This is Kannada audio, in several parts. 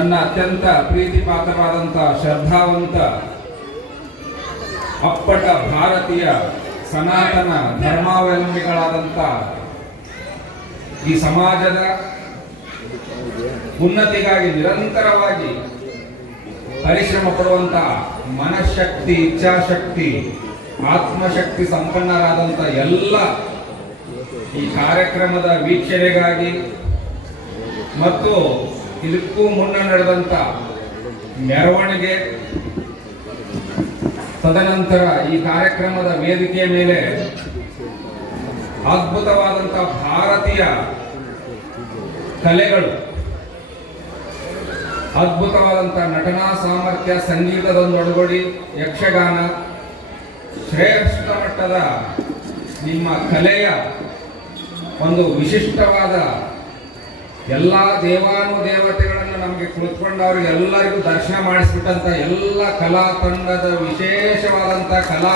ನನ್ನ ಅತ್ಯಂತ ಪ್ರೀತಿಪಾತ್ರವಾದಂಥ ಶ್ರದ್ಧಾವಂತ ಅಪ್ಪಟ ಭಾರತೀಯ ಸನಾತನ ಧರ್ಮಾವಲಂಬಿಗಳಾದಂಥ ಈ ಸಮಾಜದ ಉನ್ನತಿಗಾಗಿ ನಿರಂತರವಾಗಿ ಪರಿಶ್ರಮ ಪಡುವಂಥ ಮನಃಶಕ್ತಿ, ಇಚ್ಛಾಶಕ್ತಿ, ಆತ್ಮಶಕ್ತಿ ಸಂಪನ್ನರಾದಂಥ ಎಲ್ಲ ಈ ಕಾರ್ಯಕ್ರಮದ ವೀಕ್ಷಣೆಗಾಗಿ ಮತ್ತು ಇದಕ್ಕೂ ಮುನ್ನ ನಡೆದಂಥ ಮೆರವಣಿಗೆ, ತದನಂತರ ಈ ಕಾರ್ಯಕ್ರಮದ ವೇದಿಕೆಯ ಮೇಲೆ ಅದ್ಭುತವಾದಂಥ ಭಾರತೀಯ ಕಲೆಗಳು, ಅದ್ಭುತವಾದಂಥ ನಟನಾ ಸಾಮರ್ಥ್ಯ, ಸಂಗೀತದೊಂದೊಡಗೂಡಿ ಯಕ್ಷಗಾನ, ಶ್ರೇಷ್ಠ ಮಟ್ಟದ ನಿಮ್ಮ ಕಲೆಯ ಒಂದು ವಿಶಿಷ್ಟವಾದ ಎಲ್ಲ ದೇವಾನುದೇವತೆಗಳನ್ನು ನಮಗೆ ಕುಳಿತುಕೊಂಡವ್ರಿಗೆ ಎಲ್ಲರಿಗೂ ದರ್ಶನ ಮಾಡಿಸ್ಬಿಟ್ಟಂಥ ಎಲ್ಲ ಕಲಾ ತಂಡದ ವಿಶೇಷವಾದಂಥ ಕಲಾ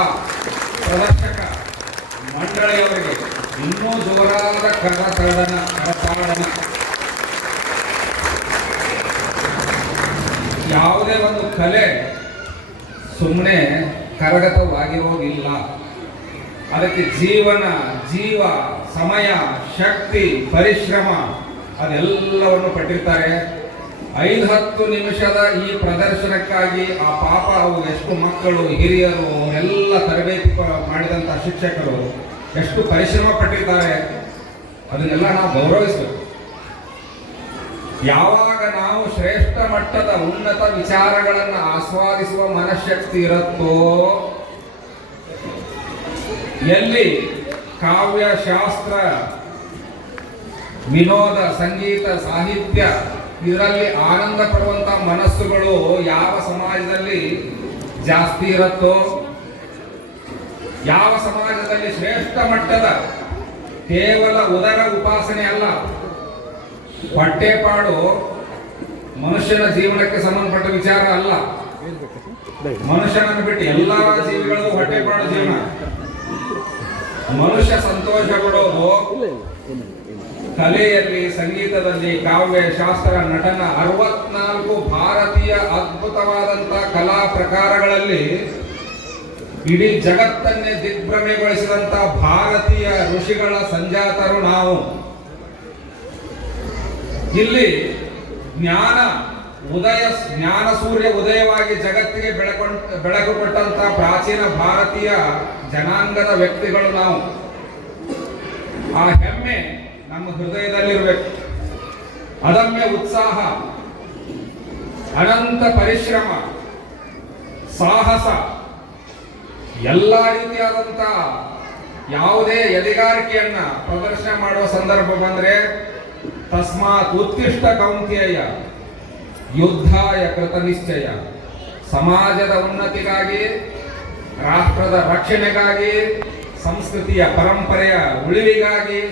ಪ್ರದರ್ಶಕ ಮಂಡಳಿಯವರಿಗೆ ಇನ್ನೂ ಜೋರಾದ ಕರತಾಡನ. ಯಾವುದೇ ಒಂದು ಕಲೆ ಸುಮ್ಮನೆ ಕರಗತವಾಗಿರೋದಿಲ್ಲ. ಅದಕ್ಕೆ ಜೀವ, ಸಮಯ, ಶಕ್ತಿ, ಪರಿಶ್ರಮ ಅದೆಲ್ಲವನ್ನು ಪಟ್ಟಿರ್ತಾರೆ. 5-10 ನಿಮಿಷದ ಈ ಪ್ರದರ್ಶನಕ್ಕಾಗಿ ಆ ಪಾಪ ಅವು ಎಷ್ಟು ಮಕ್ಕಳು, ಹಿರಿಯರು, ಅವರೆಲ್ಲ ತರಬೇತಿ ಮಾಡಿದಂಥ ಶಿಕ್ಷಕರು ಎಷ್ಟು ಪರಿಶ್ರಮ ಪಟ್ಟಿರ್ತಾರೆ. ಅದನ್ನೆಲ್ಲ ನಾವು ಗೌರವಿಸಬೇಕು. ಯಾವಾಗ ನಾವು ಶ್ರೇಷ್ಠ ಮಟ್ಟದ ಉನ್ನತ ವಿಚಾರಗಳನ್ನು ಆಸ್ವಾದಿಸುವ ಮನಃಶಕ್ತಿ ಇರುತ್ತೋ, ಎಲ್ಲಿ ಕಾವ್ಯ, ಶಾಸ್ತ್ರ, ವಿನೋದ, ಸಂಗೀತ, ಸಾಹಿತ್ಯ ಇದರಲ್ಲಿ ಆನಂದ ಪಡುವಂತ ಮನಸ್ಸುಗಳು ಯಾವ ಸಮಾಜದಲ್ಲಿ ಜಾಸ್ತಿ ಇರುತ್ತೋ, ಯಾವ ಸಮಾಜದಲ್ಲಿ ಶ್ರೇಷ್ಠ ಮಟ್ಟದ ಕೇವಲ ಉದರ ಉಪಾಸನೆ ಅಲ್ಲ, ಹೊಟ್ಟೆಪಾಡು ಮನುಷ್ಯನ ಜೀವನಕ್ಕೆ ಸಂಬಂಧಪಟ್ಟ ವಿಚಾರ ಅಲ್ಲ. ಮನುಷ್ಯನನ್ನು ಬಿಟ್ಟು ಎಲ್ಲಾ ಜೀವಿಗಳಿಗೂ ಹೊಟ್ಟೆಪಾಡು ಜೀವನ. ಮನುಷ್ಯ ಸಂತೋಷ ಪಡೋದು ಕಲೆಯಲ್ಲಿ, ಸಂಗೀತದಲ್ಲಿ, ಕಾವ್ಯ, ಶಾಸ್ತ್ರ, ನಟನ 64 ಭಾರತೀಯ ಅದ್ಭುತವಾದಂಥ ಕಲಾ ಪ್ರಕಾರಗಳಲ್ಲಿ ಇಡೀ ಜಗತ್ತನ್ನೇ ದಿಗ್ಭ್ರಮೆಗೊಳಿಸಿದಂಥ ಭಾರತೀಯ ಋಷಿಗಳ ಸಂಜಾತರು ನಾವು. ಇಲ್ಲಿ ಜ್ಞಾನ ಸೂರ್ಯ ಉದಯವಾಗಿ ಜಗತ್ತಿಗೆ ಬೆಳಕು ಕೊಟ್ಟಂತ ಪ್ರಾಚೀನ ಭಾರತೀಯ ಜನಾಂಗದ ವ್ಯಕ್ತಿಗಳು ನಾವು. ಆ ಹೆಮ್ಮೆ ನಮ್ಮ ಹೃದಯದಲ್ಲಿರಬೇಕು. ಅದಮ್ಯ ಉತ್ಸಾಹ, ಅನಂತ ಪರಿಶ್ರಮ, ಸಾಹಸ, ಎಲ್ಲ ರೀತಿಯಾದಂಥ ಯಾವುದೇ ಎದೆಗಾರಿಕೆಯನ್ನ ಪ್ರದರ್ಶನ ಮಾಡುವ ಸಂದರ್ಭ ಬಂದರೆ ತಸ್ಮಾತ್ ಉತ್ಕೃಷ್ಟ ಕೌಂತ್ಯಯ ಯುದ್ಧಾಯ ಕೃತ ನಿಶ್ಚಯ. ಸಮಾಜದ ಉನ್ನತಿಗಾಗಿ, ರಾಷ್ಟ್ರದ ರಕ್ಷಣೆಗಾಗಿ, ಸಂಸ್ಕೃತಿಯ ಪರಂಪರೆಯ ಉಳಿವಿಗಾಗಿ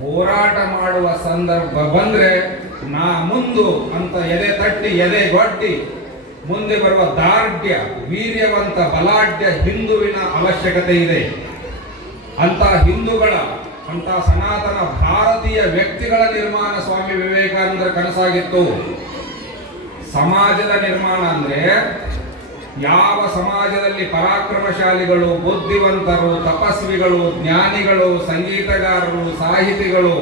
ಹೋರಾಟ ಮಾಡುವ ಸಂದರ್ಭ ಬಂದ್ರೆ ನಾ ಮುಂದು ಅಂತ ಎದೆ ತಟ್ಟಿ ಎದೆಗೊಡ್ಡಿ ಮುಂದೆ ಬರುವ ದಾರ್ಢ್ಯ, ವೀರ್ಯವಂತ, ಬಲಾಢ್ಯ ಹಿಂದುವಿನ ಅವಶ್ಯಕತೆ ಇದೆ. ಅಂತ ಹಿಂದೂಗಳ, ಅಂತ ಸನಾತನ ಭಾರತೀಯ ವ್ಯಕ್ತಿಗಳ ನಿರ್ಮಾಣ ಸ್ವಾಮಿ ವಿವೇಕಾನಂದರ ಕನಸಾಗಿತ್ತು. ಸಮಾಜದ ನಿರ್ಮಾಣ ಅಂದ್ರೆ ಯಾವ ಸಮಾಜದಲ್ಲಿ ಪರಾಕ್ರಮಶಾಲಿಗಳು, ಬುದ್ಧಿವಂತರು, ತಪಸ್ವಿಗಳು, ಜ್ಞಾನಿಗಳು, ಸಂಗೀತಗಾರರು, ಸಾಹಿತಿಗಳು,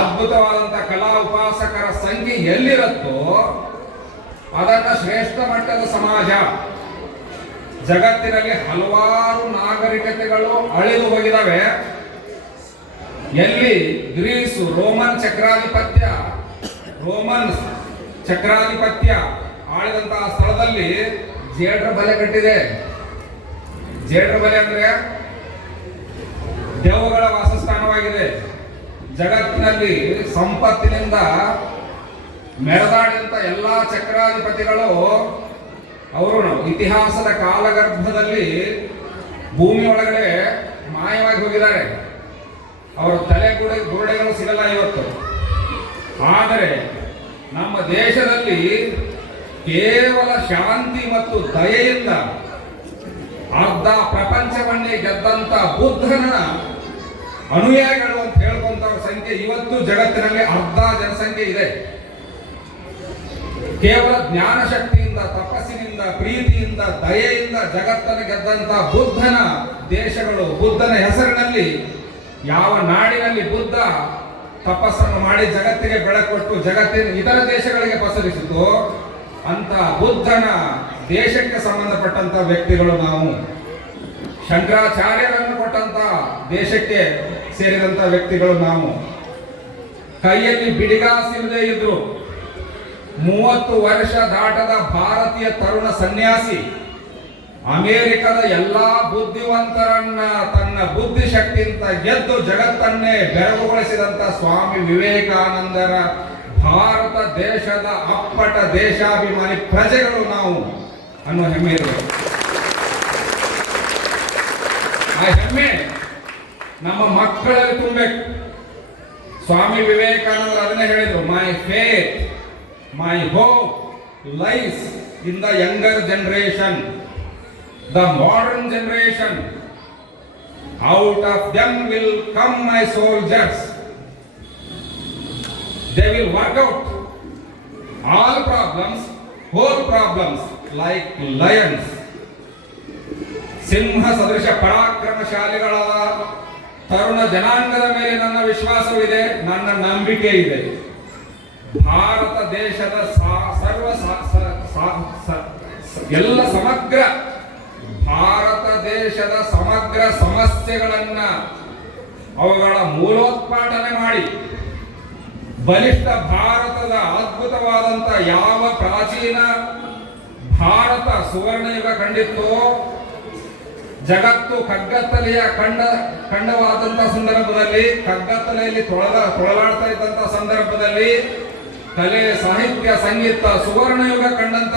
ಅದ್ಭುತವಾದಂಥ ಕಲಾ ಉಪಾಸಕರ ಸಂಖ್ಯೆ ಎಲ್ಲಿರುತ್ತೋ ಅದನ್ನ ಶ್ರೇಷ್ಠ ಮಟ್ಟದ ಸಮಾಜ. ಜಗತ್ತಿನಲ್ಲಿ ಹಲವಾರು ನಾಗರಿಕತೆಗಳು ಅಳಿದು ಹೋಗಿದವೆ. ಎಲ್ಲಿ ಗ್ರೀಸು, ರೋಮನ್ ಚಕ್ರಾಧಿಪತ್ಯ ಆಳಿದಂತಹ ಸ್ಥಳದಲ್ಲಿ ಜೇಡ್ರ ಬಲೆ ಕಟ್ಟಿದೆ. ಜೇಡ್ರ ಬಲೆ ಅಂದ್ರೆ ದೇವಗಳ ವಾಸಸ್ಥಾನವಾಗಿದೆ. ಜಗತ್ತಿನಲ್ಲಿ ಸಂಪತ್ತಿನಿಂದ ಮೆರೆದಾಡಿದಂತ ಎಲ್ಲಾ ಚಕ್ರಾಧಿಪತಿಗಳು ಅವರು ಇತಿಹಾಸದ ಕಾಲಗರ್ಭದಲ್ಲಿ ಭೂಮಿ ಒಳಗಡೆ ಮಾಯವಾಗಿ ಹೋಗಿದ್ದಾರೆ. ಅವರ ಗುರುಡೆಗಳು ಸಿಗಲ್ಲ ಇವತ್ತು. ಆದರೆ ನಮ್ಮ ದೇಶದಲ್ಲಿ ಕೇವಲ ಶಾಂತಿ ಮತ್ತು ದಯೆಯಿಂದ ಅರ್ಧ ಪ್ರಪಂಚವನ್ನೇ ಗೆದ್ದಂತ ಬುದ್ಧನ ಅನುಯಾಯಿಗಳು ಅಂತ ಹೇಳ್ಕೊಂತವ್ರ ಸಂಖ್ಯೆ ಇವತ್ತು ಜಗತ್ತಿನಲ್ಲಿ ಅರ್ಧ ಜನಸಂಖ್ಯೆ ಇದೆ. ಕೇವಲ ಜ್ಞಾನ ಶಕ್ತಿಯಿಂದ, ತಪಸ್ಸಿನಿಂದ, ಪ್ರೀತಿಯಿಂದ, ದಯೆಯಿಂದ ಜಗತ್ತನ್ನು ಗೆದ್ದಂತ ಬುದ್ಧನ ದೇಶಗಳು, ಬುದ್ಧನ ಹೆಸರಿನಲ್ಲಿ ಯಾವ ನಾಡಿನಲ್ಲಿ ಬುದ್ಧ ತಪಸ್ಸನ್ನು ಮಾಡಿ ಜಗತ್ತಿಗೆ ಬೆಳಕೊಟ್ಟು ಜಗತ್ತಿನ ಇತರ ದೇಶಗಳಿಗೆ ಪಸರಿಸಿತು ಅಂತ ಬುದ್ಧನ ದೇಶಕ್ಕೆ ಸಂಬಂಧಪಟ್ಟಂತ ವ್ಯಕ್ತಿಗಳು ನಾವು. ಶಂಕರಾಚಾರ್ಯರನ್ನು ಕೊಟ್ಟಂತ ದೇಶಕ್ಕೆ ಸೇರಿದಂತ ವ್ಯಕ್ತಿಗಳು ನಾವು. ಕೈಯಲ್ಲಿ ಬಿಡಿಗಾಸಿಲ್ಲದೆ ಇದ್ರು 30 ವರ್ಷ ದಾಟದ ಭಾರತೀಯ ತರುಣ ಸನ್ಯಾಸಿ ಅಮೆರಿಕದ ಎಲ್ಲಾ ಬುದ್ಧಿವಂತರನ್ನ ತನ್ನ ಬುದ್ಧಿ ಶಕ್ತಿಯಿಂದ ಗೆದ್ದು ಜಗತ್ತನ್ನೇ ಬೆರಗುಗೊಳಿಸಿದಂತ ಸ್ವಾಮಿ ವಿವೇಕಾನಂದರ ಭಾರತ ದೇಶದ ಅಪ್ಪಟ ದೇಶಾಭಿಮಾನಿ ಪ್ರಜೆಗಳು ನಾವು ಅನ್ನೋ ಹೆಮ್ಮೆ ಇರಬೇಕು. ಆ ಹೆಮ್ಮೆ ನಮ್ಮ ಮಕ್ಕಳಲ್ಲಿ ತುಂಬಬೇಕು. ಸ್ವಾಮಿ ವಿವೇಕಾನಂದರು ಅದನ್ನೇ ಹೇಳಿದ್ರು, my faith, my hope lies in the younger generation, the modern generation. Out of them will come my soldiers. They will work out all problems, whole problems like lions. ಸಿಂಹ ಸದೃಶ ಪರಾಕ್ರಮಶಾಲಿಗಳಾದ ತರುಣ ಜನಾಂಗದ ಮೇಲೆ ನನ್ನ ವಿಶ್ವಾಸವಿದೆ, ನನ್ನ ನಂಬಿಕೆ ಇದೆ. ಭಾರತ ದೇಶದ ಎಲ್ಲ ಸಮಗ್ರ ಭಾರತ ದೇಶದ ಸಮಗ್ರ ಸಮಸ್ಯೆಗಳನ್ನ ಅವುಗಳ ಮೂಲೋತ್ಪಾಟನೆ ಮಾಡಿ ಬಲಿಷ್ಠ ಭಾರತದ ಅದ್ಭುತವಾದಂತ ಯಾವ ಪ್ರಾಚೀನ ಭಾರತ ಸುವರ್ಣಯುಗ ಕಂಡಿತ್ತೋ, ಜಗತ್ತು ಕಗ್ಗತ್ತಲೆಯ ಖಂಡವಾದಂತ ಸಂದರ್ಭದಲ್ಲಿ, ಕಗ್ಗತ್ತಲೆಯಲ್ಲಿ ತೊಳಲಾಡ್ತಾ ಇದ್ದಂತ ಸಂದರ್ಭದಲ್ಲಿ ಕಲೆ, ಸಾಹಿತ್ಯ, ಸಂಗೀತ ಸುವರ್ಣಯುಗ ಕಂಡಂತ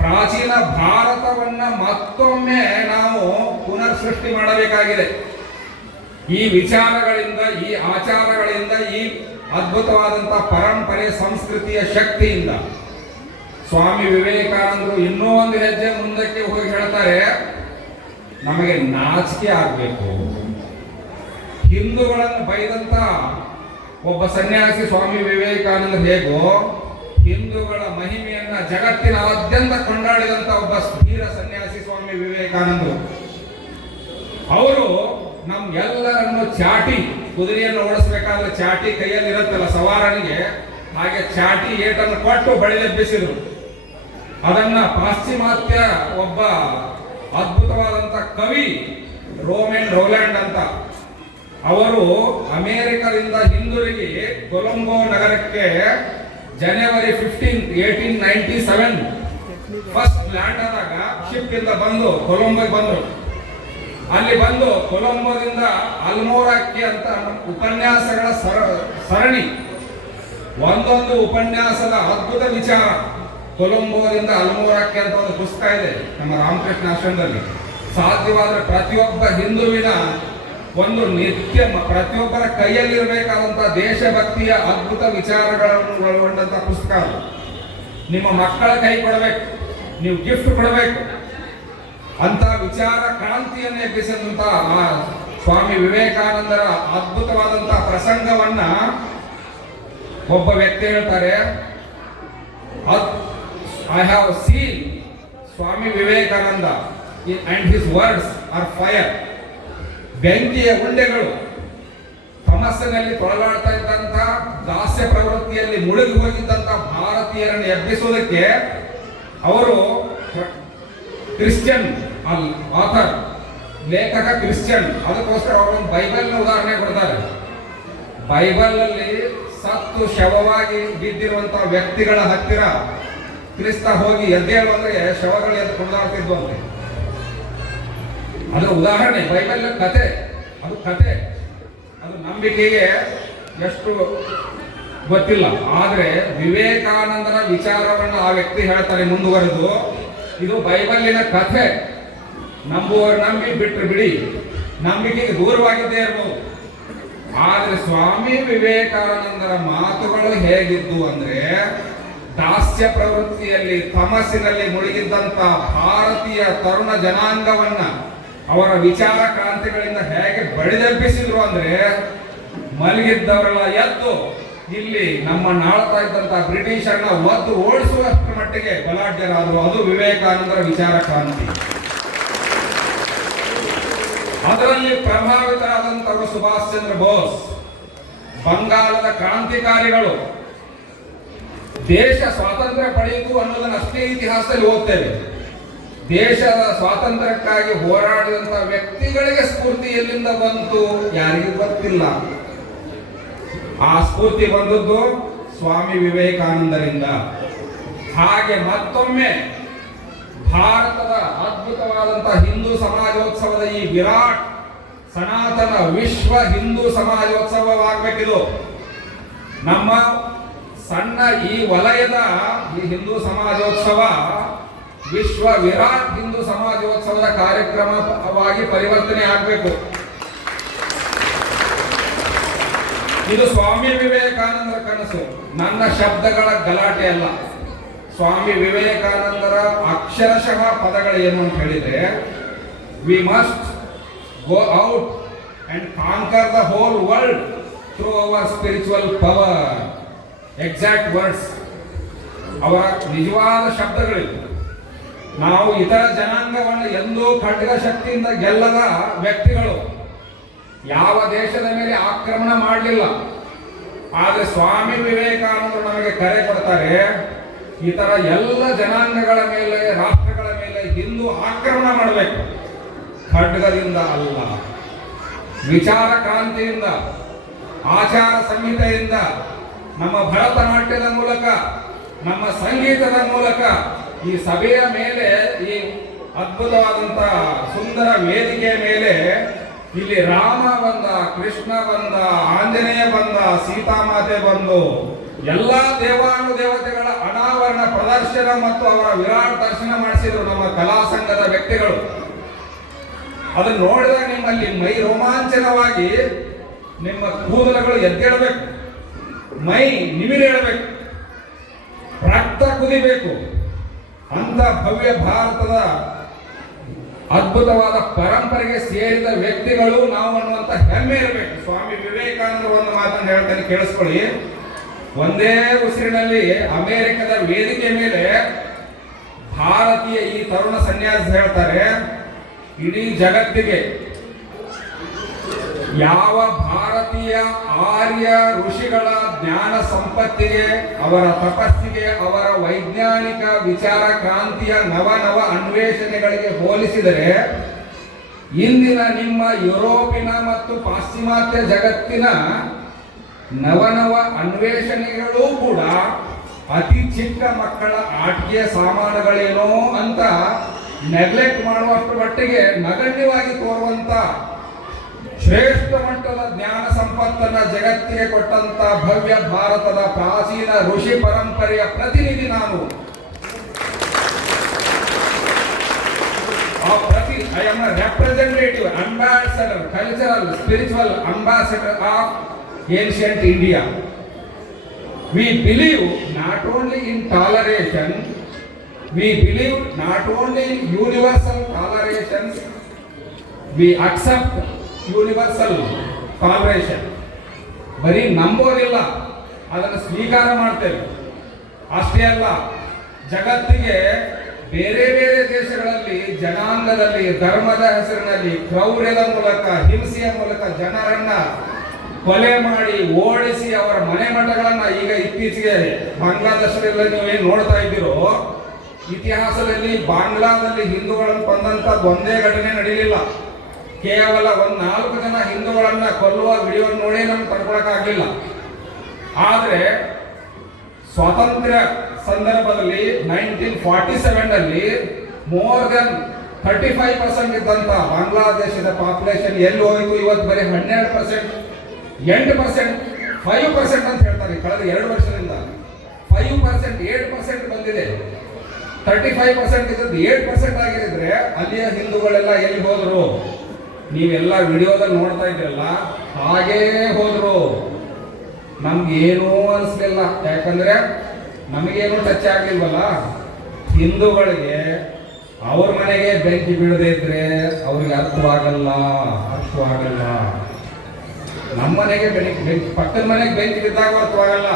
ಪ್ರಾಚೀನ ಭಾರತವನ್ನ ಮತ್ತೊಮ್ಮೆ ನಾವು ಪುನರ್ ಸೃಷ್ಟಿ ಮಾಡಬೇಕಾಗಿದೆ. ಈ ವಿಚಾರಗಳಿಂದ, ಈ ಆಚಾರಗಳಿಂದ, ಈ ಅದ್ಭುತವಾದಂತ ಪರಂಪರೆ ಸಂಸ್ಕೃತಿಯ ಶಕ್ತಿಯಿಂದ ಸ್ವಾಮಿ ವಿವೇಕಾನಂದರು ಇನ್ನೂ ಒಂದು ಹೆಜ್ಜೆ ಮುಂದಕ್ಕೆ ಹೋಗಿ ಹೇಳ್ತಾರೆ, ನಮಗೆ ನಾಚಿಕೆ ಆಗಬೇಕು. ಹಿಂದೂಗಳನ್ನು ಬೈದಂತ ಒಬ್ಬ ಸನ್ಯಾಸಿ ಸ್ವಾಮಿ ವಿವೇಕಾನಂದರು ಹೇಗೋ, ಹಿಂದೂಗಳ ಮಹಿಮೆಯನ್ನ ಜಗತ್ತಿನಾದ್ಯಂತ ಕೊಂಡಾಡಿದಂತ ಒಬ್ಬ ಧೀರ ಸನ್ಯಾಸಿ ಸ್ವಾಮಿ ವಿವೇಕಾನಂದರು. ಅವರು ನಮ್ಗೆಲ್ಲರನ್ನು ಚಾಟಿ, ಕುದುರೆಯನ್ನು ಓಡಿಸಬೇಕಾದ್ರೆ ಚಾಟಿ ಕೈಯಲ್ಲಿ ಇರುತ್ತಲ್ಲ ಸವಾರನಿಗೆ, ಹಾಗೆ ಚಾಟಿ ಏಟನ್ನು ಕೊಟ್ಟು ಬಳಿಲೆಬ್ಬಿಸಿದ್ರು. ಅದನ್ನ ಪಾಶ್ಚಿಮಾತ್ಯ ಒಬ್ಬ ಅದ್ಭುತವಾದಂತ ಕವಿ ರೋಮೆನ್ ರೋಲ್ಯಾಂಡ್ ಅಂತ, ಅವರು ಅಮೆರಿಕದಿಂದ ಹಿಂದಿರುಗಿ ಕೊಲಂಬೋ ನಗರಕ್ಕೆ ಜನವರಿ 15, 1897 ಫಸ್ಟ್ ಲ್ಯಾಂಡ್ ಆದಾಗ ಶಿಪ್ ಇಂದ ಬಂದು ಕೊಲಂಬೋಗೆ ಬಂದರು. ಅಲ್ಲಿ ಬಂದು ಕೊಲಂಬೋದಿಂದ ಅಲ್ಮೋರಾಕ್ಕೆ ಅಂತ ಉಪನ್ಯಾಸಗಳ ಸರಣಿ, ಒಂದೊಂದು ಉಪನ್ಯಾಸದ ಅದ್ಭುತ ವಿಚಾರ. ಕೊಲಂಬೋದಿಂದ ಅಲ್ಮೋರಾಕ್ಕೆ ಅಂತ ಒಂದು ಪುಸ್ತಕ ಇದೆ ನಮ್ಮ ರಾಮಕೃಷ್ಣ ಆಶ್ರಮದಲ್ಲಿ. ಸಾಧ್ಯವಾದ್ರೆ ಪ್ರತಿಯೊಬ್ಬ ಹಿಂದುವಿನ ಒಂದು ನಿತ್ಯ, ಪ್ರತಿಯೊಬ್ಬರ ಕೈಯಲ್ಲಿರಬೇಕಾದಂತಹ ದೇಶಭಕ್ತಿಯ ಅದ್ಭುತ ವಿಚಾರಗಳನ್ನು ಒಳಗೊಂಡಂತ ಪುಸ್ತಕ. ನಿಮ್ಮ ಮಕ್ಕಳ ಕೈ ಕೊಡಬೇಕು, ನೀವು ಗಿಫ್ಟ್ ಕೊಡಬೇಕು. ಅಂತ ವಿಚಾರ ಕ್ರಾಂತಿಯನ್ನು ಎಬ್ಬಿಸಿದಂತ ಆ ಸ್ವಾಮಿ ವಿವೇಕಾನಂದರ ಅದ್ಭುತವಾದಂತಹ ಪ್ರಸಂಗವನ್ನ ಒಬ್ಬ ವ್ಯಕ್ತಿ ಹೇಳ್ತಾರೆ, I have seen Swami Vivekananda and his words are fire. ಬೆಂಕಿಯ ಉಂಡೆಗಳು ತಮಸ್ಸಿನಲ್ಲಿ ತೊಳಲಾಡ್ತಾ ಇದ್ದಂತ, ದಾಸ್ಯ ಪ್ರವೃತ್ತಿಯಲ್ಲಿ ಮುಳುಗಿ ಹೋಗಿದ್ದಂತ ಭಾರತೀಯರನ್ನು ಎಬ್ಬಿಸುವುದಕ್ಕೆ ಅವರು ಕ್ರಿಶ್ಚಿಯನ್ ಆಥರ್, ಲೇಖಕ ಕ್ರಿಶ್ಚಿಯನ್, ಅದಕ್ಕೋಸ್ಕರ ಅವರೊಂದು ಬೈಬಲ್ನ ಉದಾಹರಣೆ ಕೊಡ್ತಾರೆ. ಬೈಬಲ್ ಅಲ್ಲಿ ಸತ್ತು ಶವವಾಗಿ ಬಿದ್ದಿರುವಂತಹ ವ್ಯಕ್ತಿಗಳ ಹತ್ತಿರ ಕ್ರಿಸ್ತ ಹೋಗಿ ಎದ್ದೇಳು ಅಂದ್ರೆ ಶವಗಳು ಎದ್ದು ಕುಡಿದಾಡ್ತಿದ್ವು ಅಂತೆ. ಅದರ ಉದಾಹರಣೆ ಬೈಬಲ್ ಕತೆ, ಅದು ಕತೆ, ಅದು ನಂಬಿಕೆಗೆ ಎಷ್ಟು ಗೊತ್ತಿಲ್ಲ. ಆದ್ರೆ ವಿವೇಕಾನಂದರ ವಿಚಾರವನ್ನು ಆ ವ್ಯಕ್ತಿ ಹೇಳ್ತಾರೆ ಮುಂದುವರೆದು, ಇದು ಬೈಬಲ್ಲಿನ ಕಥೆ, ನಂಬುವವರು ನಂಬಿ, ಬಿಟ್ಟರು ಬಿಡಿ, ನಂಬಿಕೆಗೆ ದೂರವಾಗಿದ್ದೇ ಇರಬಹುದು. ಆದ್ರೆ ಸ್ವಾಮಿ ವಿವೇಕಾನಂದರ ಮಾತುಗಳು ಹೇಗಿದ್ದು ಅಂದ್ರೆ, ದಾಸ್ಯ ಪ್ರವೃತ್ತಿಯಲ್ಲಿ ತಮಸ್ಸಿನಲ್ಲಿ ಮುಳುಗಿದ್ದಂತ ಭಾರತೀಯ ತರುಣ ಜನಾಂಗವನ್ನ ಅವರ ವಿಚಾರ ಕ್ರಾಂತಿಗಳಿಂದ ಹೇಗೆ ಬಡಿದೆಬ್ಬಿಸಿದ್ರು ಅಂದ್ರೆ, ಮಲಗಿದ್ದವರೆಲ್ಲ ಎದ್ದು ಇಲ್ಲಿ ನಮ್ಮನ್ನ ಆಳ್ತಾ ಇದ್ದಂತ ಬ್ರಿಟಿಷರನ್ನ ಒದ್ದು ಓಡಿಸುವಷ್ಟರ ಮಟ್ಟಿಗೆ ಬಲಾಢ್ಯರಾದರು. ಅದು ವಿವೇಕಾನಂದರ ವಿಚಾರ ಕ್ರಾಂತಿ. ಅದರಲ್ಲಿ ಪ್ರಭಾವಿತರಾದಂತಹ ಸುಭಾಷ್ ಚಂದ್ರ ಬೋಸ್, ಬಂಗಾಳದ ಕ್ರಾಂತಿಕಾರಿಗಳು. ದೇಶ ಸ್ವಾತಂತ್ರ್ಯ ಪಡೆಯಿತು ಅನ್ನೋದನ್ನ ಅಷ್ಟೇ ಇತಿಹಾಸದಲ್ಲಿ ಓದ್ತೇವೆ. ದೇಶದ ಸ್ವಾತಂತ್ರ್ಯಕ್ಕಾಗಿ ಹೋರಾಡಿದಂತಹ ವ್ಯಕ್ತಿಗಳಿಗೆ ಸ್ಫೂರ್ತಿ ಎಲ್ಲಿಂದ ಬಂತು ಯಾರಿಗೂ ಗೊತ್ತಿಲ್ಲ. ಆ ಸ್ಫೂರ್ತಿ ಬಂದದ್ದು ಸ್ವಾಮಿ ವಿವೇಕಾನಂದರಿಂದ. ಹಾಗೆ ಮತ್ತೊಮ್ಮೆ ಭಾರತದ ಅದ್ಭುತವಾದಂತಹ ಹಿಂದೂ ಸಮಾಜೋತ್ಸವದ ಈ ವಿರಾಟ್ ಸನಾತನ ವಿಶ್ವ ಹಿಂದೂ ಸಮಾಜೋತ್ಸವವಾಗಬೇಕಿದು. ನಮ್ಮ ಸಣ್ಣ ಈ ವಲಯದ ಈ ಹಿಂದೂ ಸಮಾಜೋತ್ಸವ ವಿಶ್ವ ವಿರಾಟ್ ಹಿಂದೂ ಸಮಾಜೋತ್ಸವದ ಕಾರ್ಯಕ್ರಮವಾಗಿ ಪರಿವರ್ತನೆ ಆಗಬೇಕು. ಇದು ಸ್ವಾಮಿ ವಿವೇಕಾನಂದರ ಕನಸು, ನನ್ನ ಶಬ್ದಗಳ ಗಲಾಟೆ ಅಲ್ಲ. ಸ್ವಾಮಿ ವಿವೇಕಾನಂದರ ಅಕ್ಷರಶಃ ಪದಗಳು ಏನು ಅಂತ ಹೇಳಿದ್ರೆ, we must go out and conquer the whole world through our spiritual power. Exact words, ಅವರ ನಿಜವಾದ ಶಬ್ದಗಳಿವೆ. ನಾವು ಇತರ ಜನಾಂಗವನ್ನು ಎಂದೂ ಖಡ್ಗ ಶಕ್ತಿಯಿಂದ ಗೆಲ್ಲದ ವ್ಯಕ್ತಿಗಳು. ಯಾವ ದೇಶದ ಮೇಲೆ ಆಕ್ರಮಣ ಮಾಡಲಿಲ್ಲ. ಆದರೆ ಸ್ವಾಮಿ ವಿವೇಕಾನಂದರು ನಮಗೆ ಕರೆ ಕೊಡ್ತಾರೆ, ಇತರ ಎಲ್ಲ ಜನಾಂಗಗಳ ಮೇಲೆ, ರಾಷ್ಟ್ರಗಳ ಮೇಲೆ ಹಿಂದೂ ಆಕ್ರಮಣ ಮಾಡಬೇಕು. ಖಡ್ಗದಿಂದ ಅಲ್ಲ, ವಿಚಾರ ಕ್ರಾಂತಿಯಿಂದ, ಆಚಾರ ಸಂಹಿತೆಯಿಂದ, ನಮ್ಮ ಭರತನಾಟ್ಯದ ಮೂಲಕ, ನಮ್ಮ ಸಂಗೀತದ ಮೂಲಕ ಈ ಸಭೆಯ ಮೇಲೆ, ಈ ಅದ್ಭುತವಾದಂತ ಸುಂದರ ವೇದಿಕೆಯ ಮೇಲೆ ಇಲ್ಲಿ ರಾಮ ಬಂದ, ಕೃಷ್ಣ ಬಂದ, ಆಂಜನೇಯ ಬಂದ, ಸೀತಾಮಾತೆ ಬಂದು ಎಲ್ಲಾ ದೇವಾನುದೇವತೆಗಳ ಅನಾವರಣ ಪ್ರದರ್ಶನ ಮತ್ತು ಅವರ ವಿರಾಟ್ ದರ್ಶನ ಮಾಡಿಸಿದ್ರು ನಮ್ಮ ಕಲಾ ಸಂಘದ ವ್ಯಕ್ತಿಗಳು. ಅದನ್ನು ನೋಡಿದಾಗ ನಿಮ್ಮಲ್ಲಿ ಮೈ ರೋಮಾಂಚನವಾಗಿ ನಿಮ್ಮ ಕೂದಲುಗಳು ಎದ್ದೇಳಬೇಕು, ಮೈ ನಿಮಿರೇಳಬೇಕು, ರಕ್ತ ಕುದಿಬೇಕು. ಅಂತ ಭವ್ಯ ಭಾರತದ ಅದ್ಭುತವಾದ ಪರಂಪರೆಗೆ ಸೇರಿದ ವ್ಯಕ್ತಿಗಳು ನಾವು ಅನ್ನುವಂತ ಹೆಮ್ಮೆ ಇರಬೇಕು. ಸ್ವಾಮಿ ವಿವೇಕಾನಂದರು ಒಂದು ಮಾತನ್ನು ಹೇಳ್ತಾನೆ, ಕೇಳಿಸ್ಕೊಳ್ಳಿ. ಒಂದೇ ಉಸಿರಿನಲ್ಲಿ ಅಮೆರಿಕದ ವೇದಿಕೆ ಮೇಲೆ ಭಾರತೀಯ ಈ ತರುಣ ಸನ್ಯಾಸಿ ಹೇಳ್ತಾರೆ, ಇಡೀ ಜಗತ್ತಿಗೆ ಯಾವ ಭಾರತೀಯ ಆರ್ಯ ಋಷಿಗಳ ಜ್ಞಾನ ಸಂಪತ್ತಿಗೆ, ಅವರ ತಪಸ್ಸಿಗೆ, ಅವರ ವೈಜ್ಞಾನಿಕ ವಿಚಾರ ಕ್ರಾಂತಿಯ ನವ ನವ ಅನ್ವೇಷಣೆಗಳಿಗೆ ಹೋಲಿಸಿದರೆ ಇಂದಿನ ನಿಮ್ಮ ಯುರೋಪಿನ ಮತ್ತು ಪಾಶ್ಚಿಮಾತ್ಯ ಜಗತ್ತಿನ ನವನವ ಅನ್ವೇಷಣೆಗಳೂ ಕೂಡ ಅತಿ ಚಿಕ್ಕ ಮಕ್ಕಳ ಆಟಿಕೆ ಸಾಮಾನುಗಳೇನೋ ಅಂತ ನೆಗ್ಲೆಕ್ಟ್ ಮಾಡುವಷ್ಟು ಮಟ್ಟಿಗೆ ನಗಣ್ಯವಾಗಿ ತೋರುವಂತ ಶ್ರೇಷ್ಠ ಮಟ್ಟದ ಜ್ಞಾನ ಸಂಪತ್ತನ್ನ ಜಗತ್ತಿಗೆ ಕೊಟ್ಟಂತ ಭವ್ಯ ಭಾರತದ ಪ್ರಾಚೀನ ಋಷಿ ಪರಂಪರೆಯ ಪ್ರತಿನಿಧಿ ನಾನು. I am a representative, ambassador, cultural, spiritual ambassador of ancient India. We believe not only in toleration, we believe not only in universal toleration, we accept universal toleration. ಬರೀ ನಂಬೋದಿಲ್ಲ, ಅದನ್ನು ಸ್ವೀಕಾರ ಮಾಡ್ತೇವೆ. ಅಷ್ಟೇ ಅಲ್ಲ, ಜಗತ್ತಿಗೆ ಬೇರೆ ಬೇರೆ ದೇಶಗಳಲ್ಲಿ ಜನಾಂಗದಲ್ಲಿ ಧರ್ಮದ ಹೆಸರಿನಲ್ಲಿ ಕ್ರೌರ್ಯದ ಮೂಲಕ, ಹಿಂಸೆಯ ಮೂಲಕ ಜನರನ್ನ ಕೊಲೆ ಮಾಡಿ ಓಡಿಸಿ ಅವರ ಮನೆ ಮಠಗಳನ್ನ ಈಗ ಇತ್ತೀಚೆಗೆ ಬಾಂಗ್ಲಾದೇಶದಲ್ಲಿ ನೀವೇನು ನೋಡ್ತಾ ಇದ್ದೀರೋ, ಇತಿಹಾಸದಲ್ಲಿ ಬಾಂಗ್ಲಾದಲ್ಲಿ ಹಿಂದೂಗಳನ್ನು ಕೊಂದಂತ ಒಂದೇ ಘಟನೆ ನಡೆಯಲಿಲ್ಲ. ಕೇವಲ 4 ಜನ ಹಿಂದೂಗಳನ್ನ ಕೊಲ್ಲುವ ವಿಡಿಯೋ ನೋಡಿ ನಮ್ಗೆ ತಡ್ಕೊಳಕ್ಕಾಗಲಿಲ್ಲ. ಆದರೆ ಸ್ವಾತಂತ್ರ್ಯ ಸಂದರ್ಭದಲ್ಲಿ 1947ನಲ್ಲಿ ಮೋರ್ ದೆನ್ 35% ಇದ್ದಂತ ಬಾಂಗ್ಲಾದೇಶದ ಪಾಪ್ಯುಲೇಷನ್ ಎಲ್ಲಿ ಹೋಯಿತು? ಇವತ್ತು ಬರೀ 12%, 8%, 5% ಅಂತ ಹೇಳ್ತಾರೆ. ಕಳೆದ 2 ವರ್ಷದಿಂದ 5%, 8% ಬಂದಿದೆ. 35% ಇದ್ದದ್ದು 8% ಆಗಿದ್ರೆ ಅಲ್ಲಿಯ ಹಿಂದೂಗಳೆಲ್ಲ ಎಲ್ಲಿ ಹೋದ್ರು? ನೀವೆಲ್ಲ ವಿಡಿಯೋದಲ್ಲಿ ನೋಡ್ತಾ ಇದ್ರಲ್ಲ, ಹಾಗೇ ಹೋದ್ರು. ನಮ್ಗೇನೂ ಅನಿಸ್ಲಿಲ್ಲ, ಯಾಕಂದ್ರೆ ನಮಗೇನು ಟಚ್ ಆಗ್ಲಿಲ್ವಲ್ಲ. ಹಿಂದೂಗಳಿಗೆ ಅವ್ರ ಮನೆಗೆ ಬೆಂಕಿ ಬೀಳದೇ ಇದ್ರೆ ಅವ್ರಿಗೆ ಅರ್ಥವಾಗಲ್ಲ. ನಮ್ಮನೆಗೆ ಬೆಂಕಿ ಪಕ್ಕದ ಮನೆಗೆ ಬೆಂಕಿ ಬಿದ್ದಾಗ ಅರ್ಥವಾಗಲ್ಲ.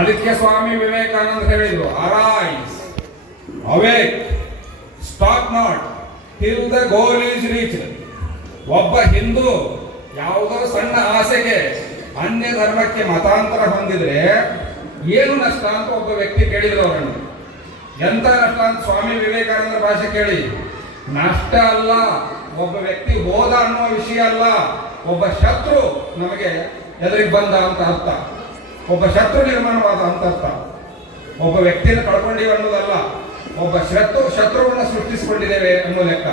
ಅದಕ್ಕೆ ಸ್ವಾಮಿ ವಿವೇಕಾನಂದ ಹೇಳಿದ್ರು, arise, awake, stop not till the goal is reached. ಒಬ್ಬ ಹಿಂದೂ ಯಾವುದೋ ಸಣ್ಣ ಆಸೆಗೆ ಅನ್ಯ ಧರ್ಮಕ್ಕೆ ಮತಾಂತರ ಹೊಂದಿದ್ರೆ ಏನು ನಷ್ಟ ಅಂತ ಒಬ್ಬ ವ್ಯಕ್ತಿ ಕೇಳಿದ್ರು ಅವರನ್ನು. ಎಂತ ನಷ್ಟ ಅಂತ ಸ್ವಾಮಿ ವಿವೇಕಾನಂದರ ಭಾಷೆ ಕೇಳಿ, ನಷ್ಟ ಅಲ್ಲ, ಒಬ್ಬ ವ್ಯಕ್ತಿ ಹೋದ ಅನ್ನೋ ವಿಷಯ ಅಲ್ಲ, ಒಬ್ಬ ಶತ್ರು ನಮಗೆ ಎದುರಿಗೆ ಬಂದ ಅಂತ ಅರ್ಥ, ಒಬ್ಬ ಶತ್ರು ನಿರ್ಮಾಣವಾದ ಅಂತ ಅರ್ಥ. ಒಬ್ಬ ವ್ಯಕ್ತಿಯನ್ನು ಕಳ್ಕೊಂಡಿವೆ ಅನ್ನೋದಲ್ಲ, ಒಬ್ಬ ಶತ್ರುವನ್ನು ಸೃಷ್ಟಿಸಿಕೊಂಡಿದ್ದೇವೆ ಅನ್ನೋ ಲೆಕ್ಕ.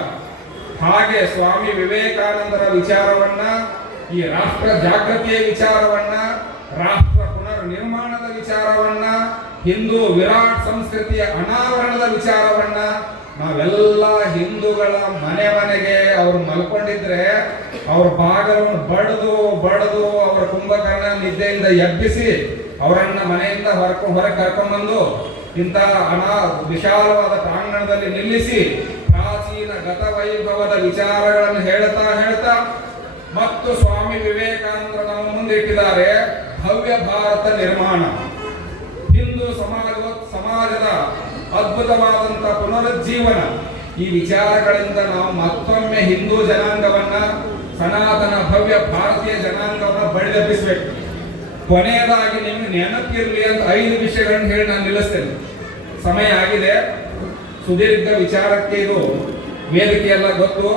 ಹಾಗೆ ಸ್ವಾಮಿ ವಿವೇಕಾನಂದರ ವಿಚಾರವನ್ನ, ಈ ರಾಷ್ಟ್ರ ಜಾಗೃತಿಯ ವಿಚಾರವನ್ನ, ರಾಷ್ಟ್ರ ಪುನರ್ ನಿರ್ಮಾಣದ ವಿಚಾರವನ್ನ, ಹಿಂದೂ ವಿರಾಟ್ ಸಂಸ್ಕೃತಿಯ ಅನಾವರಣದ ವಿಚಾರವನ್ನ ನಾವೆಲ್ಲ ಹಿಂದೂಗಳ ಮನೆಗೆ ಅವರು ಮಲ್ಕೊಂಡಿದ್ರೆ ಅವ್ರ ಬಾಗಲನ್ನು ಬಡದು ಅವರ ಕುಂಭಕರ್ಣ ನಿದ್ದೆಯಿಂದ ಎಬ್ಬಿಸಿ ಅವರನ್ನ ಮನೆಯಿಂದ ಹೊರಗೆ ಕರ್ಕೊಂಡ್ಬಂದು ಇಂಥ ವಿಶಾಲವಾದ ಪ್ರಾಂಗಣದಲ್ಲಿ ನಿಲ್ಲಿಸಿ ಪ್ರಾಚೀನ ಗತವೈಭವದ ವಿಚಾರಗಳನ್ನು ಹೇಳ್ತಾ ಮತ್ತು ಸ್ವಾಮಿ ವಿವೇಕಾನಂದರು ನಮ್ಮ ಮುಂದೆ ಇಟ್ಟಿದ್ದಾರೆ ಭವ್ಯ ಭಾರತ ನಿರ್ಮಾಣ, ಹಿಂದೂ ಸಮಾಜದ ಅದ್ಭುತವಾದಂತ ಪುನರುಜ್ಜೀವನ. ಈ ವಿಚಾರಗಳಿಂದ ನಾವು ಮತ್ತೊಮ್ಮೆ ಹಿಂದೂ ಜನಾಂಗವನ್ನ, ಸನಾತನ ಭವ್ಯ ಭಾರತೀಯ ಜನಾಂಗವನ್ನ ಬಡಿದೆಬ್ಬಿಸಬೇಕು. ಕೊನೆಯದಾಗಿ ನಿಮ್ಗೆ ನೆನಪಿರ್ಲಿ ಅಂತ 5 ವಿಷಯಗಳನ್ನು ಹೇಳಿ ನಾನು ನಿಲ್ಲಿಸ್ತೇನೆ. ಸಮಯ ಆಗಿದೆ. ಸುದೀರ್ಘ ವಿಚಾರಕ್ಕೆ ಇದು ವೇದಿಕೆಯೆಲ್ಲ ಗೊತ್ತು.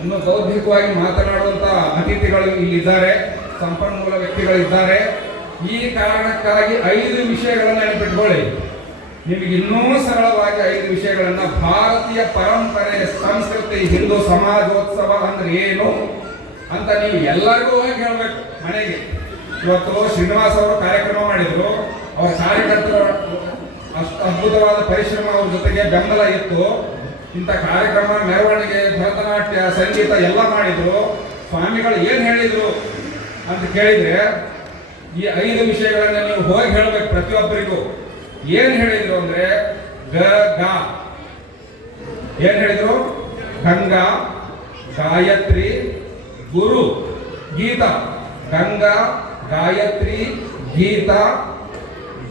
ಇನ್ನು ಬೌದ್ಧಿಕವಾಗಿ ಮಾತನಾಡುವಂತ ಅತಿಥಿಗಳು ಇಲ್ಲಿದ್ದಾರೆ, ಸಂಪನ್ಮೂಲ ವ್ಯಕ್ತಿಗಳಿದ್ದಾರೆ. ಈ ಕಾರಣಕ್ಕಾಗಿ 5 ವಿಷಯಗಳನ್ನು ನೆನಪಿಟ್ಕೊಳ್ಳಿ. ನಿಮಗೆ ಇನ್ನೂ ಸರಳವಾಗಿ 5 ವಿಷಯಗಳನ್ನ, ಭಾರತೀಯ ಪರಂಪರೆ, ಸಂಸ್ಕೃತಿ, ಹಿಂದೂ ಸಮಾಜೋತ್ಸವ ಅಂದ್ರೆ ಏನು ಅಂತ ನೀವು ಎಲ್ಲರಿಗೂ ಹೋಗಿ ಹೇಳ್ಬೇಕು ಮನೆಗೆ. ಇವತ್ತು ಶ್ರೀನಿವಾಸ್ ಅವರು ಕಾರ್ಯಕ್ರಮ ಮಾಡಿದ್ರು, ಅವರ ಕಾರ್ಯಕರ್ತರ ಅಷ್ಟು ಅದ್ಭುತವಾದ ಪರಿಶ್ರಮ, ಅವ್ರ ಜೊತೆಗೆ ಬೆಂಬಲ ಇತ್ತು. ಇಂಥ ಕಾರ್ಯಕ್ರಮ, ಮೆರವಣಿಗೆ, ಭರತನಾಟ್ಯ, ಸಂಗೀತ ಎಲ್ಲ ಮಾಡಿದ್ರು. ಸ್ವಾಮಿಗಳು ಏನ್ ಹೇಳಿದ್ರು ಅಂತ ಕೇಳಿದ್ರೆ ಈ 5 ವಿಷಯಗಳನ್ನ ನೀವು ಹೋಗಿ ಹೇಳ್ಬೇಕು ಪ್ರತಿಯೊಬ್ಬರಿಗೂ. ಏನ್ ಹೇಳಿದ್ರು ಅಂದ್ರೆ ಏನ್ ಹೇಳಿದ್ರು? ಗಂಗಾ, ಗಾಯತ್ರಿ, ಗುರು, ಗೀತಾ. ಗಂಗಾ, ಗಾಯತ್ರಿ, ಗೀತಾ,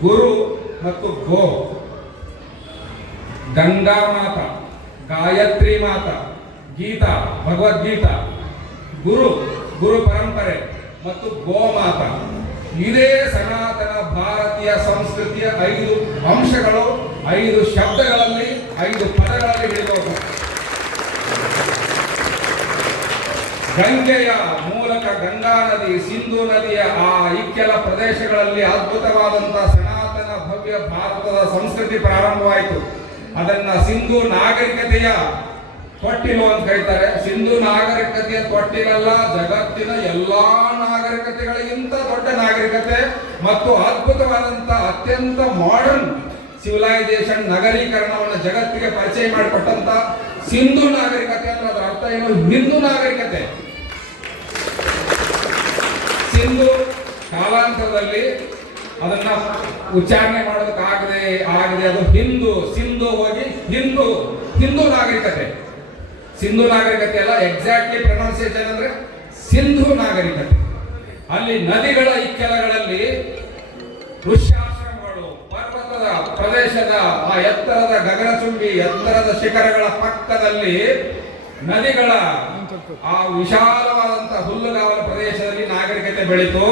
ಗುರು ಮತ್ತು ಗೋ. ಗಂಗಾ ಮಾತಾ, ಗಾಯತ್ರಿ ಮಾತಾ, ಗೀತಾ ಭಗವದ್ಗೀತಾ, ಗುರು ಪರಂಪರೆ ಮತ್ತು ಗೋಮಾತಾ. ಇದೇ ಸನಾತನ ಭಾರತೀಯ ಸಂಸ್ಕೃತಿಯ 5 ಅಂಶಗಳು, 5 ಶಬ್ದಗಳಲ್ಲಿ, 5 ಪದಗಳಲ್ಲಿ ಹೇಳಿರೋದು. ಗಂಗೆಯ ಮೂಲಕ ಗಂಗಾ ನದಿ, ಸಿಂಧೂ ನದಿಯ ಆ ಇಕ್ಕೆಲ ಪ್ರದೇಶಗಳಲ್ಲಿ ಅದ್ಭುತವಾದಂತಹ ಸನಾತನ ಭವ್ಯ ಭಾರತದ ಸಂಸ್ಕೃತಿ ಪ್ರಾರಂಭವಾಯಿತು. ಅದನ್ನ ಸಿಂಧೂ ನಾಗರಿಕತೆಯ ತೊಟ್ಟಿಲು ಅಂತ ಹೇಳ್ತಾರೆ. ಸಿಂಧೂ ನಾಗರಿಕತೆಯ ತೊಟ್ಟಿಲಲ್ಲ, ಜಗತ್ತಿನ ಎಲ್ಲಾ ನಾಗರಿಕತೆಗಳಿಗಿಂತ ದೊಡ್ಡ ನಾಗರಿಕತೆ ಮತ್ತು ಅದ್ಭುತವಾದಂತ ಅತ್ಯಂತ ಮಾಡರ್ನ್ ಸಿವಿಲೈಸೇಷನ್, ನಗರೀಕರಣವನ್ನು ಜಗತ್ತಿಗೆ ಪರಿಚಯ ಮಾಡಿಕೊಟ್ಟಂತ ಸಿಂಧೂ ನಾಗರಿಕತೆ ಅಂದ್ರೆ ಅದರ ಅರ್ಥ ಏನು? ಹಿಂದೂ ನಾಗರಿಕತೆ. ಸಿಂಧು ಕಾಲಾಂತರದಲ್ಲಿ ಅದನ್ನ ಉಚ್ಚಾರಣೆ ಮಾಡೋದಕ್ಕಾಗದೆ ಅದು ಸಿಂಧು ಹೋಗಿ ಹಿಂದೂ ನಾಗರಿಕತೆ. ಸಿಂಧು ನಾಗರಿಕತೆ ಅಲ್ಲ, ಎಕ್ಸಾಕ್ಟ್ಲಿ ಪ್ರೊನೌನ್ಸಿಯೇಷನ್ ಅಂದ್ರೆ ಸಿಂಧು ನಾಗರಿಕತೆ. ಅಲ್ಲಿ ನದಿಗಳ ಇಕ್ಕೆಲಗಳಲ್ಲಿ ಋಷ್ಯಾಶ್ರಮಗಳು, ಪರ್ವತದ ಪ್ರದೇಶದ ಆ ಎತ್ತರದ ಗಗನಚುಂಬಿ ಎತ್ತರದ ಶಿಖರಗಳ ಪಕ್ಕದಲ್ಲಿ ನದಿಗಳ ಆ ವಿಶಾಲವಾದಂತಹ ಹುಲ್ಲುಗಾವಲ ಪ್ರದೇಶದಲ್ಲಿ ನಾಗರಿಕತೆ ಬೆಳೀತು.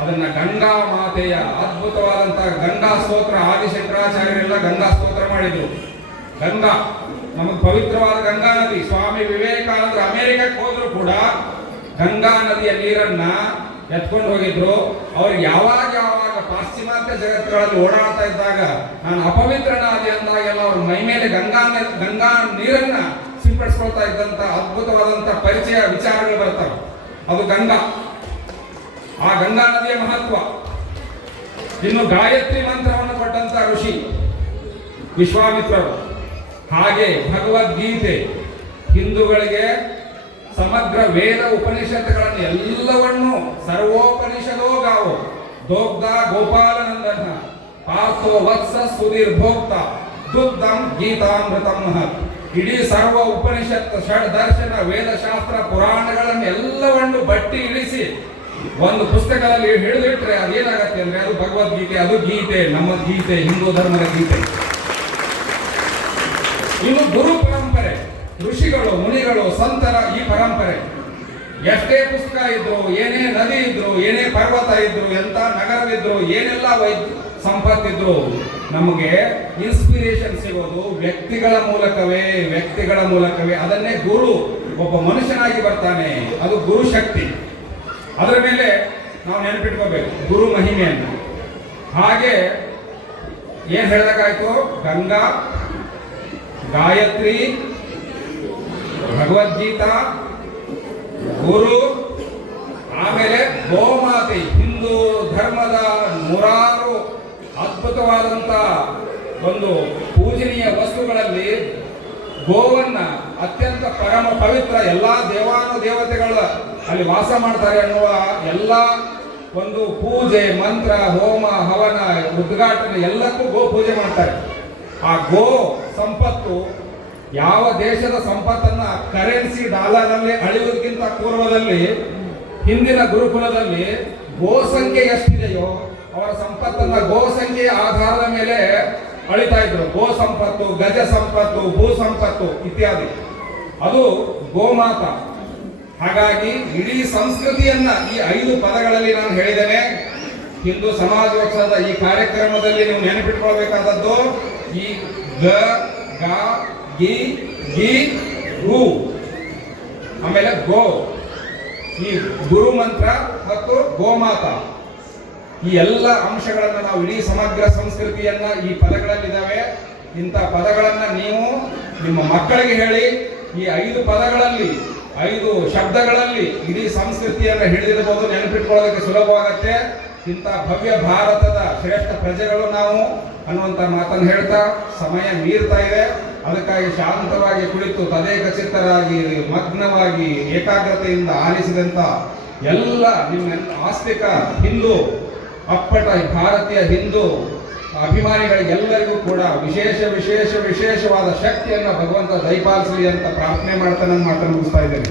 ಅದನ್ನ ಗಂಗಾ ಮಾತೆಯ ಅದ್ಭುತವಾದಂತಹ ಗಂಗಾ ಸ್ತೋತ್ರ, ಆದಿಶಂಕರಾಚಾರ್ಯರೆಲ್ಲ ಗಂಗಾ ಸ್ತೋತ್ರ ಮಾಡಿದ್ರು. ಗಂಗಾ ನಮಗೆ ಪವಿತ್ರವಾದ ಗಂಗಾ ನದಿ. ಸ್ವಾಮಿ ವಿವೇಕಾನಂದರು ಅಮೆರಿಕಕ್ಕೆ ಹೋದ್ರು ಕೂಡ ಗಂಗಾ ನದಿಯ ನೀರನ್ನ ಎತ್ಕೊಂಡು ಹೋಗಿದ್ರು. ಅವ್ರಿಗೆ ಯಾವಾಗ ಪಾಶ್ಚಿಮಾತ್ಯ ಜಗತ್ತುಗಳಲ್ಲಿ ಓಡಾಡ್ತಾ ಇದ್ದಾಗ ನಾನು ಅಪವಿತ್ರ ನದಿ ಅಂದಾಗೆಲ್ಲ ಅವ್ರ ಮೈ ಮೇಲೆ ಗಂಗಾ ನೀರನ್ನ ಸಿಂಪಡಿಸ್ಕೊಳ್ತಾ ಇದ್ದಂತ ಅದ್ಭುತವಾದಂತ ಪರಿಚಯ ವಿಚಾರಗಳು ಬರ್ತವೆ. ಅದು ಗಂಗಾ, ಆ ಗಂಗಾ ನದಿಯ ಮಹತ್ವ. ಇನ್ನು ಗಾಯತ್ರಿ ಮಂತ್ರವನ್ನು ಕೊಟ್ಟಂತ ಋಷಿ ವಿಶ್ವಾಮಿತ್ರರು. ಹಾಗೆ ಭಗವದ್ಗೀತೆ ಹಿಂದೂಗಳಿಗೆ ಸಮಗ್ರ ವೇದ ಉಪನಿಷತ್ತುಗಳನ್ನು ಎಲ್ಲವನ್ನು ಸರ್ವೋಪನಿಷದೋ ಗಾವೋ ದೋಗ್ಧ ಗೋಪಾಲನಂದನ ಪಾರ್ಥೋ ವತ್ಸ ಸುಧೀರ್ ಭೋಕ್ತ ದುಗ್ಧಂ ಗೀತಾಮೃತಂ ಮಹತ್. ಇಡೀ ಸರ್ವ ಉಪನಿಷತ್ ಷಡ್ ದರ್ಶನ ವೇದಶಾಸ್ತ್ರ ಪುರಾಣಗಳನ್ನು ಎಲ್ಲವನ್ನು ಬಟ್ಟಿ ಇಳಿಸಿ ಒಂದು ಪುಸ್ತಕದಲ್ಲಿ ಹಿಡಿದಿಟ್ರೆ ಅದೇನಾಗತ್ತೆ ಅಂದ್ರೆ ಅದು ಭಗವದ್ಗೀತೆ, ಅದು ಗೀತೆ, ನಮ್ಮ ಗೀತೆ, ಹಿಂದೂ ಧರ್ಮದ ಗೀತೆ. ಇನ್ನು ಗುರು ಪರಂಪರೆ, ಋಷಿಗಳು ಮುನಿಗಳು ಸಂತರ ಈ ಪರಂಪರೆ. ಎಷ್ಟೇ ಪುಸ್ತಕ ಇದ್ರು, ಏನೇ ನದಿ ಇದ್ರು, ಏನೇ ಪರ್ವತ ಇದ್ರು, ಎಂತ ನಗರವಿದ್ರು, ಏನೆಲ್ಲ ಸಂಪತ್ತಿದ್ರು, ನಮಗೆ ಇನ್ಸ್ಪಿರೇಷನ್ ಸಿಗೋದು ವ್ಯಕ್ತಿಗಳ ಮೂಲಕವೇ. ಅದನ್ನೇ ಗುರು ಒಬ್ಬ ಮನುಷ್ಯನಾಗಿ ಬರ್ತಾನೆ, ಅದು ಗುರು ಶಕ್ತಿ. ಅದರ ಮೇಲೆ ನಾವು ನೆನಪಿಟ್ಕೋಬೇಕು ಗುರು ಮಹಿಮೆಯನ್ನು. ಹಾಗೆ ಏನ್ ಹೇಳ್ದಾಗಾಯ್ತು, ಗಂಗಾ, ಗಾಯತ್ರಿ, ಭಗವದ್ಗೀತಾ, ಗುರು, ಆಮೇಲೆ ಗೋಮಾತೆ. ಹಿಂದೂ ಧರ್ಮದ ನೂರಾರು ಅದ್ಭುತವಾದಂತ ಒಂದು ಪೂಜನೀಯ ವಸ್ತುಗಳಲ್ಲಿ ಗೋವನ್ನ ಅತ್ಯಂತ ಪರಮ ಪವಿತ್ರ, ಎಲ್ಲಾ ದೇವಾನುದೇವತೆಗಳ ಅಲ್ಲಿ ವಾಸ ಮಾಡ್ತಾರೆ ಅನ್ನುವ ಎಲ್ಲ ಒಂದು ಪೂಜೆ, ಮಂತ್ರ, ಹೋಮ, ಹವನ, ಉದ್ಘಾಟನೆ ಎಲ್ಲಕ್ಕೂ ಗೋ ಪೂಜೆ ಮಾಡ್ತಾರೆ. ಆ ಗೋ ಸಂಪತ್ತು ಯಾವ ದೇಶದ ಸಂಪತ್ತನ್ನ ಕರೆನ್ಸಿ ಡಾಲರ್ನಲ್ಲಿ ಅಳೆಯುವುದಕ್ಕಿಂತ ಪೂರ್ವದಲ್ಲಿ ಹಿಂದಿನ ಗುರುಕುಲದಲ್ಲಿ ಗೋ ಸಂಖ್ಯೆ ಎಷ್ಟಿದೆಯೋ ಅವರ ಸಂಪತ್ತನ್ನ ಗೋ ಸಂಖ್ಯೆಯ ಆಧಾರದ ಮೇಲೆ ಅಳಿತಾ ಇದ್ರು. ಗೋ ಸಂಪತ್ತು, ಗಜ ಸಂಪತ್ತು, ಭೂ ಸಂಪತ್ತು ಇತ್ಯಾದಿ. ಅದು ಗೋಮಾತ. ಹಾಗಾಗಿ ಇಡೀ ಸಂಸ್ಕೃತಿಯನ್ನ ಈ 5 ಪದಗಳಲ್ಲಿ ನಾನು ಹೇಳಿದ್ದೇನೆ. ಹಿಂದೂ ಸಮಾಜೋತ್ಸವದ ಈ ಕಾರ್ಯಕ್ರಮದಲ್ಲಿ ನೀವು ನೆನಪಿಟ್ಕೊಳ್ಬೇಕಾದದ್ದು ಈ ಗ, ಗ, ಗಿ, ಗಿ, ಗು, ಆಮೇಲೆ ಗೋ, ಈ ಗುರು ಮಂತ್ರ ಮತ್ತು ಗೋಮಾತ, ಈ ಎಲ್ಲ ಅಂಶಗಳನ್ನ ನಾವು ಇಡೀ ಸಮಗ್ರ ಸಂಸ್ಕೃತಿಯನ್ನ ಈ ಪದಗಳಲ್ಲಿದ್ದಾವೆ. ಇಂಥ ಪದಗಳನ್ನ ನೀವು ನಿಮ್ಮ ಮಕ್ಕಳಿಗೆ ಹೇಳಿ. ಈ 5 ಪದಗಳಲ್ಲಿ, 5 ಶಬ್ದಗಳಲ್ಲಿ ಇಡೀ ಸಂಸ್ಕೃತಿಯನ್ನ ಹಿಡಿದಿರಬಹುದು, ನೆನಪಿಟ್ಕೊಳ್ಳೋದಕ್ಕೆ ಸುಲಭವಾಗತ್ತೆ. ಇಂಥ ಭವ್ಯ ಭಾರತದ ಶ್ರೇಷ್ಠ ಪ್ರಜೆಗಳು ನಾವು ಅನ್ನುವಂಥ ಮಾತನ್ನು ಹೇಳ್ತಾ ಸಮಯ ಮೀರ್ತಾ ಇದೆ. ಅದಕ್ಕಾಗಿ ಶಾಂತವಾಗಿ ಕುಳಿತು ತದೇಕ ಚಿತ್ತರಾಗಿ ಮಗ್ನವಾಗಿ ಏಕಾಗ್ರತೆಯಿಂದ ಆಲಿಸಿದಂತ ಎಲ್ಲ ನಿಮ್ಮ ಆಸ್ತಿಕ ಹಿಂದೂ ಅಪ್ಪಟ ಭಾರತೀಯ ಹಿಂದೂ ಅಭಿಮಾನಿಗಳಿಗೆಲ್ಲರಿಗೂ ಕೂಡ ವಿಶೇಷವಾದ ಶಕ್ತಿಯನ್ನು ಭಗವಂತ ದಯಪಾಲಿಸಲಿ ಅಂತ ಪ್ರಾರ್ಥನೆ ಮಾಡ್ತಾ ನನ್ನ ಮಾತನ್ನು ಮುಗಿಸ್ತಾ ಇದ್ದೇನೆ.